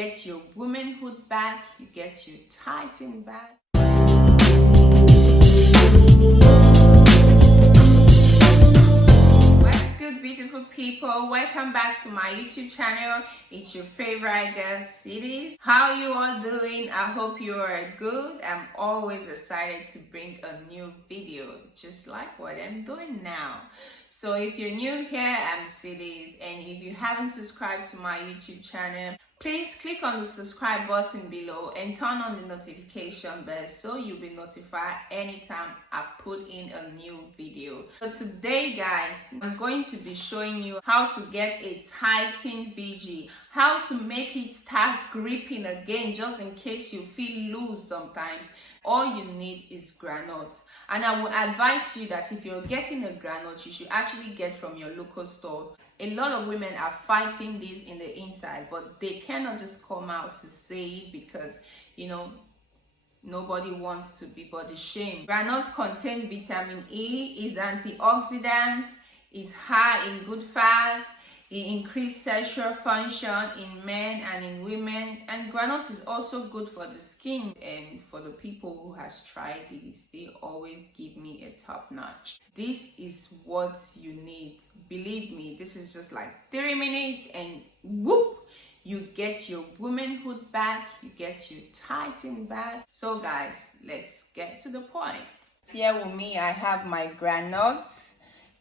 get your womanhood back, you get your titan back. What's good, beautiful people? Welcome back to my YouTube channel. It's your favorite girl, Sedyss. How you all doing? I hope you are good. I'm always excited to bring a new video, just like what I'm doing now. So if you're new here, I'm Sedyss, and if you haven't subscribed to my YouTube channel, please click on the subscribe button below and turn on the notification bell so you'll be notified anytime I put in a new video. So today, guys, I'm going to be showing you how to get a tighten VG, how to make it start gripping again, just in case you feel loose sometimes. All you need is groundnut, and I would advise you that if you're getting a groundnut, you should actually get from your local store. A lot of women are fighting this in the inside, but they cannot just come out to say it because, you know, nobody wants to be body shamed. Groundnut contains vitamin E, is antioxidant, it's high in good fats, it increases sexual function in men and in women, and groundnut is also good for the skin. And for the people who has tried this, they always give me a top notch. This is what you need. Believe me, this is just like 3 minutes and whoop, you get your womanhood back, you get your titan back. So guys, let's get to the point. Here with me, I have my groundnuts.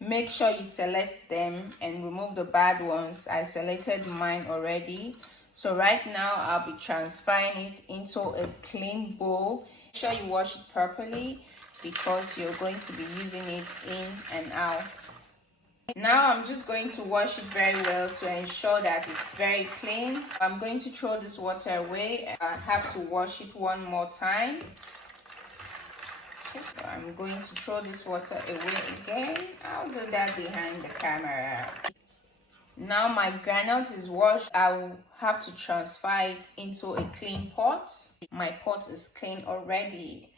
Make sure you select them and remove the bad ones. I selected mine already. So right now I'll be transferring it into a clean bowl. Make sure you wash it properly because you're going to be using it in and out. Now I'm just going to wash it very well to ensure that it's very clean. I'm going to throw this water away. I have to wash it one more time. So I'm going to throw this water away again. I'll do that behind the camera. Now my groundnut is washed. I will have to transfer it into a clean pot. My pot is clean already.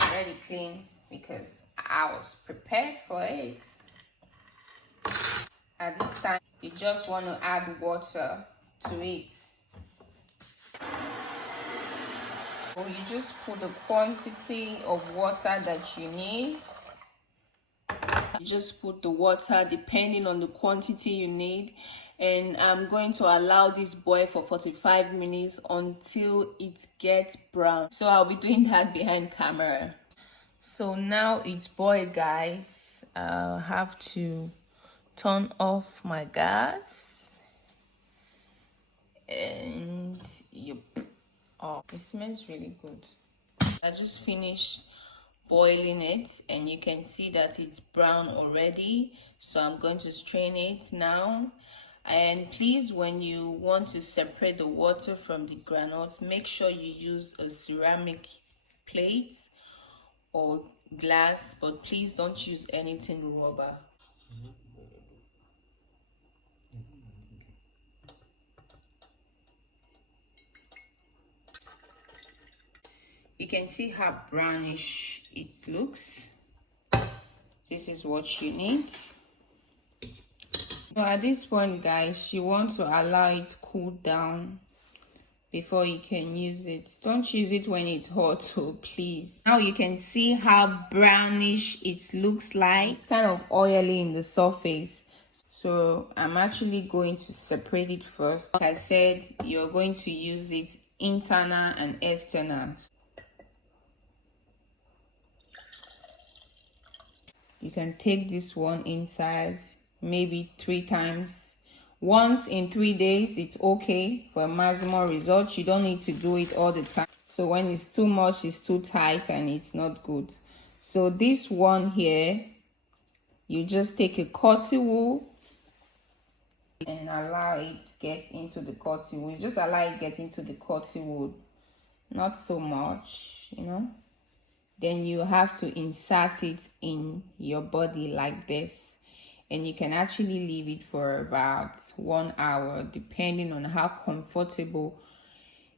Already clean because I was prepared for it. At this time, you just want to add water to it. So you just put the quantity of water that you need. You just put the water depending on the quantity you need. And I'm going to allow this boil for 45 minutes until it gets brown. So I'll be doing that behind camera. So now it's boiled, guys. I'll have to turn off my gas. And oh, it smells really good. I just finished boiling it and you can see that it's brown already. So I'm going to strain it now. And please, when you want to separate the water from the groundnut, make sure you use a ceramic plate or glass, but please don't use anything rubber. You can see how brownish it looks. This is what you need. So at this point, guys, you want to allow it to cool down before you can use it. Don't use it when it's hot, so please. Now you can see how brownish it looks like. It's kind of oily in the surface. So I'm actually going to separate it first. Like I said, you're going to use it internal and external. You can take this one inside maybe 3 times. Once in 3 days, it's okay for a maximum result. You don't need to do it all the time. So when it's too much, it's too tight and it's not good. So this one here, you just take a cotton wool and allow it get into the cotton wool. Just allow it get into the cotton wool. Not so much, you know. Then you have to insert it in your body like this, and you can actually leave it for about 1 hour depending on how comfortable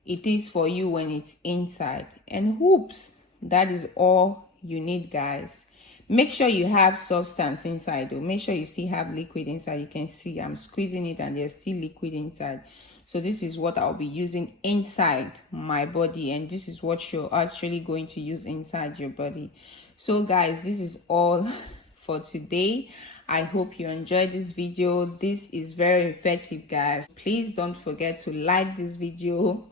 it is for you when it's inside. And whoops, that is all you need, guys. Make sure you have substance inside though. Make sure you still have liquid inside. You can see I'm squeezing it and there's still liquid inside. So this is what I'll be using inside my body, and this is what you're actually going to use inside your body. So guys, this is all for today. I hope you enjoyed this video. This is very effective, guys. Please don't forget to like this video,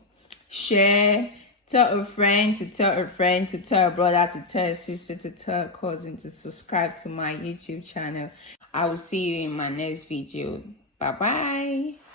share, tell a friend to tell a friend to tell a brother to tell a sister to tell a cousin to subscribe to my YouTube channel. I will see you in my next video. Bye bye.